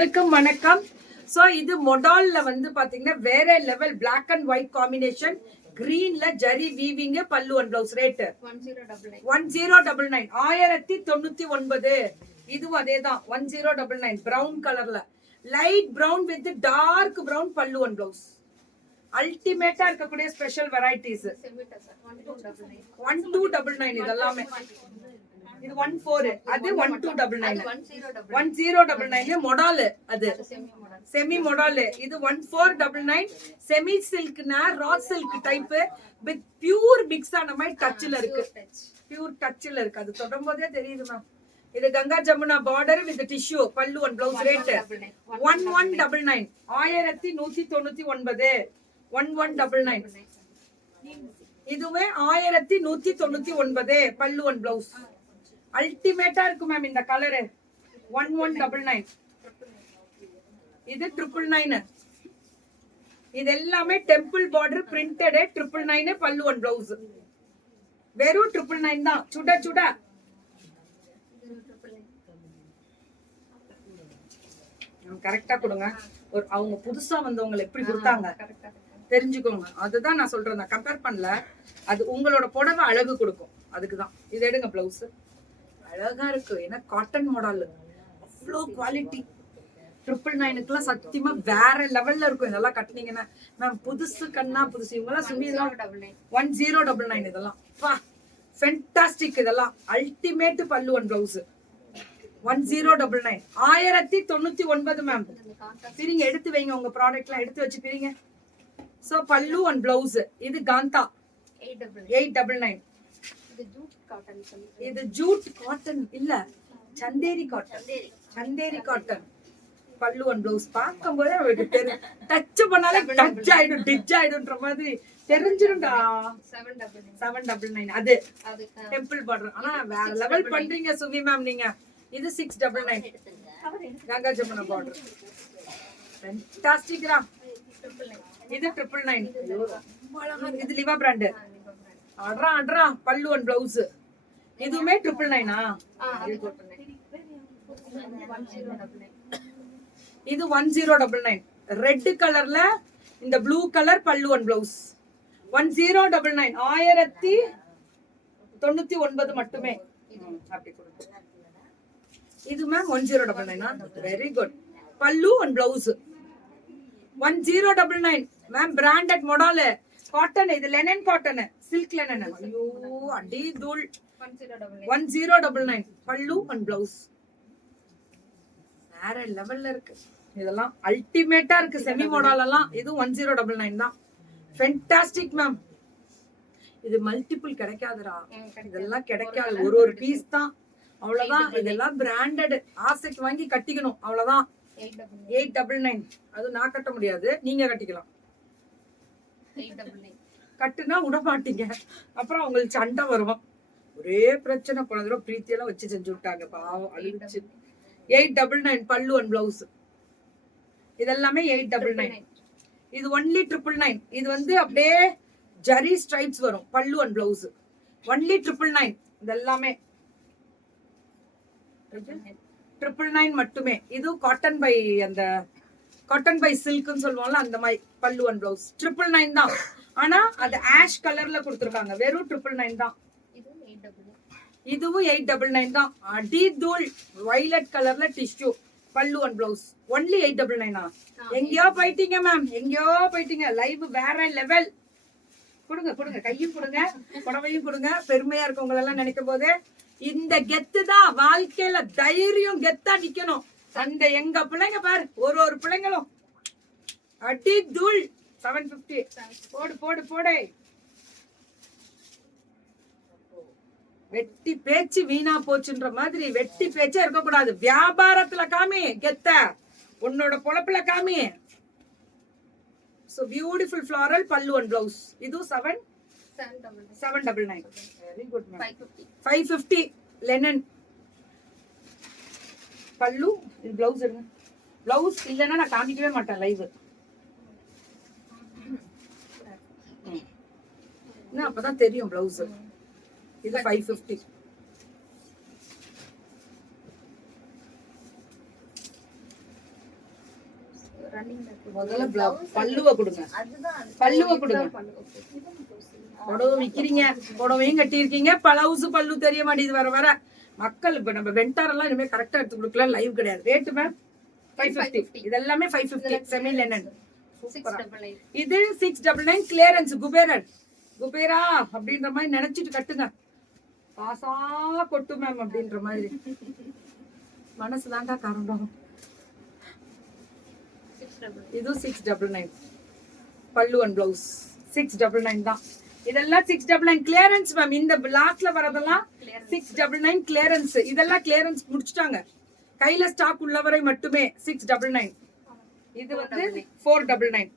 வணக்கம். சோ இது மொடால்ல வந்து பாத்தீங்கன்னா வேற level black and white combination, கிரீன்ல ஜரி வீவிங், பல்லு அண்ட் பிளவுஸ். ரேட் 1099 1099. இதுவும் அதேதான் 1099. பிரவுன் கலர்ல light brown with dark brown பல்லு அண்ட் பிளவுஸ். அல்டிமேட்டா இருக்கக்கூடிய ஸ்பெஷல் வெரைட்டிஸ். 1299 இதெல்லாமே. இது 14, அது 1299. 1099 மொடால், அது செமி மொடால். இது 1499 செமி சில்க்னா raw silk type with pure mix ஆன மாதிரி டச்ல இருக்கு. பியூர் டச்ல இருக்கு, அது தொடும்போதே தெரியுது மேம். இது Ganga Jamuna border with tissue பல்லு அண்ட் பிளவுஸ். ரேட் 1199 1199 1199. இதுவே 1199 பல்லு அண்ட் பிளவுஸ். அல்டிமேட்டா இருக்கு மேம் இந்த கலர். 1199. இது 999. இது எல்லாமே டெம்பிள் பார்டர் பிரிண்டட் 999 பல்லு அண்ட் பிளவுஸ். வெறும் 999 தான். சுட சுட கரெக்டா கொடுங்க. ஒரு அவங்க புதுசா வந்தவங்க எப்படி கொடுத்தாங்க தெரிஞ்சுக்கோங்க. அதுதான் நான் சொல்றேன், நான் கம்பேர் பண்ணல. அது உங்களோட புடவை அழகு கொடுக்கும், அதுக்குதான். இது எடுங்க பிளவுஸ். அழகா இருக்கு, ஏன்னா காட்டன் மாடல், அவ்வளோ குவாலிட்டி. 999க்குலாம் சத்தியமா வேற லெவல்ல இருக்கும் இதெல்லாம் கட்டினீங்கன்னா. மேம் புதுசு கண்ணா புதுசு. இவங்கெல்லாம் சுமிதான் 1099 இதெல்லாம். பா ஃபென்டாஸ்டிக். இதெல்லாம் அல்டிமேட் பல்லு அண்ட் பிளவுஸ். 1099 1099 மேம். பிரிங்க, எடுத்து வைங்க உங்க ப்ராடக்ட்லாம் எடுத்து வச்சு பிரிங்க. சோ பல்லு அண்ட் பிளவுஸ். இது காந்தா 899. இது ஜூட் காட்டன் இல்ல, சந்தேரி காட்டன். சந்தேரி காட்டன் பல்லு அண்ட் பிளவுஸ். பார்க்கும்போது டச் பண்ணாலே டச் ஆயிடும், டிச் ஆயிடும்ன்ற மாதிரி தெரிஞ்சிரும்டா. 799 அது டெம்பிள் பார்டர். ஆனா வேற லெவல் பண்றீங்க சுவி மேம் நீங்க. இது 699 கங்கா ஜமுனா பார்டர். ஃபேண்டாஸ்டிக்ரா. இது 999. இது லிவா பிராண்ட். அட்ரா அட்ரா பல்லு அண்ட் பிளவுஸ். இதுவுமே 999. இது 1099. ரெட் கலர்ல இந்த ப்ளூ கலர் பல்லு அண்ட் பிளவுஸ். 1099 1099 மட்டுமே. அப்படி கொடுங்க. இது மேம் 1099. Very good. பல்லு and blouse 1099 ma'am. Branded model cotton. இது லெனன் காட்டன், சில்க் லெனன். ஐயோ அடி தூள். 1099 பல்லு அண்ட் பிளவுஸ். வேற லெவல்ல இருக்கு இதெல்லாம். அல்டிமேட்டா இருக்கு செமி மாடல் எல்லாம். இது 1099 தான். Fantastic ma'am. இது மல்டிபிள் கிடைக்காதுடா, இதெல்லாம் கிடைக்காது. ஒரு பீஸ் தான், அவ்வளவுதான். இதெல்லாம் பிராண்டட். ஆசைக்கு வாங்கி கட்டிக்கணும், அவ்வளவுதான். 899. அது நான் கட்ட முடியாது, நீங்க கட்டிக்கலாம். கட்டுனா விட மாட்டீங்க, அப்புறம் உங்களுக்கு சண்டை வரும். ஒரே பிரச்சனை. போன தடவை பிரீத்தியெல்லாம் வச்சு செஞ்சு விட்டாங்க, பாவம் அழுச்சு. 899 பல்லு அண்ட் பிளவுஸ். இதெல்லாமே 899. இது ஒன்லி 999. இது வந்து அப்படியே ஜரி ஸ்ட்ரைப்ஸ் வரும் பல்லு அண்ட் பிளவுஸ். ஒன்லி 999. இதெல்லாமே 999 மட்டுமே. இது காட்டன் பை, அந்த காட்டன் பை சில்க்னு சொல்லுவாங்கல்ல, அந்த மாதிரி பல்லு அண்ட் பிளவுஸ். 999 தான். ஆனா அது ஆஷ் கலர்ல கொடுத்துருக்காங்க. வெறும் 999 தான். இதுவும் 899 தான். அடி தூள். வயலட் கலர்ல டிஷ்யூ பல்லு அண்ட் பிளவுஸ். ஒன்லி 899. எங்கயோ போயிட்டீங்க மேம், எங்கயோ போயிட்டீங்க. லைவ் வேற லெவல். கொடுங்க கொடுங்க, கையும் கொடுங்க, புடவையும் கொடுங்க. பெருமையா இருக்கவங்க எல்லாம் நினைக்கும் போது இந்த கெத்து தான் வாழ்க்கையில. தைரியம் கெத்தா நிக்கணும். அந்த எங்க பிள்ளைங்க பாரு, ஒரு பிள்ளைங்களும் அடி தூள். 750. போடு போடு போடு. வெட்டி பேச்சு வீணா போச்சுன்ற மாதிரி வெட்டி பேச்சே இருக்க கூடாது. வியாபாரத்துல காமி கெத்த, உன்னோட பொழப்புல காமி. So beautiful floral pallu and blouse. இது 799. Very good ma'am. 550 linen pallu. இது blouse எடுங்க. blouse இல்லனா நான் காமிக்கவே மாட்டேன் லைவ். நான் அப்பதான் தெரியும் blouse. இது 550. முதல்ல பல்லுவை கொடுங்க, பல்லுவை கொடுங்க. புடவை விக்கிறீங்க, புடவையும் கட்டியிருக்கீங்க, பிளவுஸ் பல்லு தெரிய மாட்டேங்குது வர வர. மக்கள் இப்ப நம்ம வெண்டார் எல்லாம் இனிமே கரெக்டா எடுத்து கொடுக்கலாம், லைவ் கிடையாது. Rate ma'am 550. இது எல்லாமே 550 செமி லெனன். இது 699 கிளியரன்ஸ். குபேரன் குபேரா அப்படின்ற மாதிரி நினைச்சிட்டு கட்டுங்க, காசா கொட்டு மேம் அப்படின்ற மாதிரி. மனசுதான்டா காரணம். இது 699 பல்லு அண்ட் பிளவுஸ் 699 தான். இதெல்லாம் 699 கிளியரன்ஸ் மேம். இந்த லாஸ்ட்ல வரதெல்லாம் 699 கிளியரன்ஸ். இதெல்லாம் கிளியரன்ஸ் முடிச்சிட்டாங்க, கையில ஸ்டாக் உள்ளவரை மட்டுமே 699. இது வந்து 499.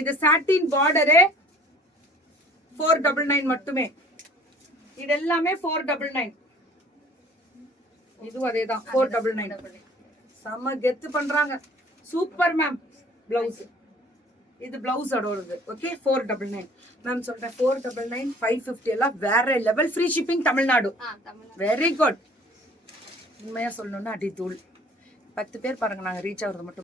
இது சாட்டின் பார்டரே 499 மட்டுமே. இது எல்லாமே 499. இதுவும் அதேதான் 499. செம்ம கெத்து பண்றாங்க, சூப்பர் மேம். பிளவுஸ் இது பிளவுஸ் அடோடுது. ஓகே 499 மேம் சொல்றேன். 499 550 எல்லாம் வேற level. Free shipping Tamil Nadu. Very good. உண்மையா சொல்லணும்னா அடி தூள். 10 பேர் பாருங்க நாங்க ரீச் ஆகுறது மட்டும்.